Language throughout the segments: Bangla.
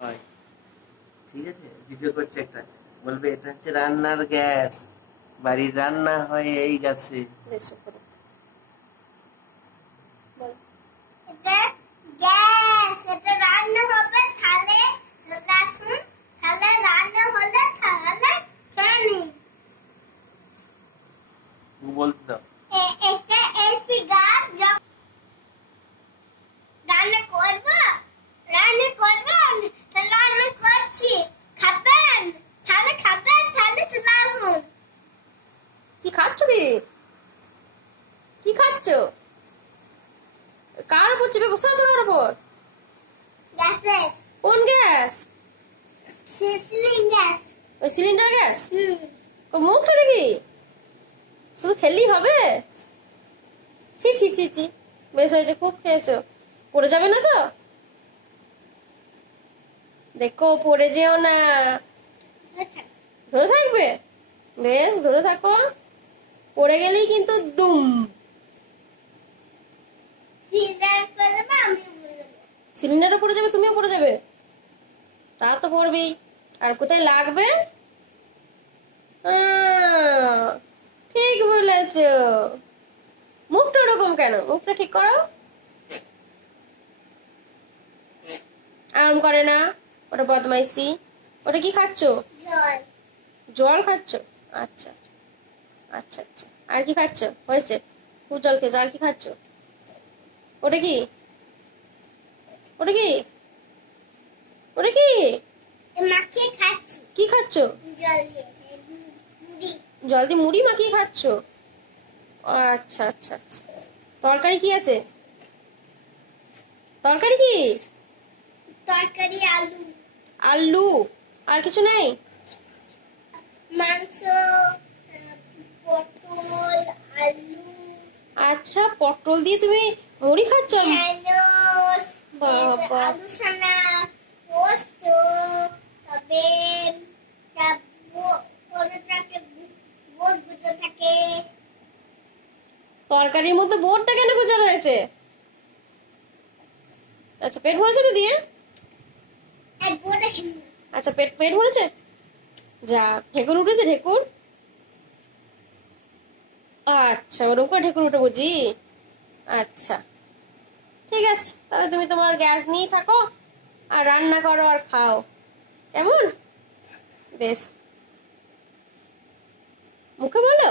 হয়, ঠিক আছে? ভিডিও করছে একটা, বলবে এটা হচ্ছে রান্নার গ্যাস, বাড়ির রান্না হয় এই গ্যাসে। এটা গ্যাস, এটা রান্না হবে থালে, লাসুন থালে রান্না হলে থালে কেন বলতে দাও। এটা এলপি গাছ রান্না করবো, তাহলে রান্না করছি, খাবেন তাহলে চলে আসুন। কি খাচ্ছ? কি খাচ্ছ? কার উপর চেপে বসে আছো? কার উপর? গ্যাসের। কোন গ্যাস? গ্যাস। ওই সিলিন্ডার গ্যাস? মুখটা দেখি, শুধু খেললেই হবে? ছি ছি ছি ছি, বেশ হয়েছে, খুব খেয়েছো। পড়ে যাবে না তো? দেখো পড়ে যেও না। ধরে থাকবে? বেশ, ধরে থাকো। পড়ে গেলেই কিন্তু দুম। সিলিন্ডারটা পড়ে যাবে, তুমিও পড়ে যাবে। তা তো পড়বেই। আর কোথায় লাগবে? ঠিক বলেছ। মুখটা ওরকম কেন? মুখটা ঠিক করো। আরাম করে না, ওটা বদমাইশি। ওটা কি খাচ্ছ? জল খাচ্ছ? আচ্ছা আচ্ছা আচ্ছা। আর কি খাচ্ছ? হয়েছে, খুব জল খেয়েছো। আর কি খাচ্ছ? ওটা কি? ওটা কি? ওটা কি? মাখিয়ে খাচ্ছি। কি খাচ্ছ? জল দিয়ে মুড়ি। জল দিয়ে মুড়ি মাখিয়ে খাচ্ছ? আচ্ছা আচ্ছা আচ্ছা। তরকারি কি আছে? তরকারি কি? তরকারি আলু। আলু? আর কিছু নেই? মাংস, পটল, আলু। আচ্ছা, পটল দিয়ে তুমি মুড়ি খাচ্ছ? ঢেঁড়স, বাবা, আলু সানা, পোস্ত, তবে বোট গুজো থাকে। তরকারির মধ্যে বোটটা কেন গোজা রয়েছে? আচ্ছা, পেট ভরেছে তো দিয়ে? আচ্ছা, পেট পেট ভরেছে। যা, ঢেকুর উঠেছে? ঢেকুর? আচ্ছা, ওরকম করে ঢেকুর উঠে বুঝি। আচ্ছা, ঠিক আছে, তাহলে তুমি তোমার গ্যাস নিয়ে থাকো, আর রান্না করো আর খাও, কেমন? বেশ, মুখে বলো।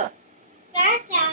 টাটা।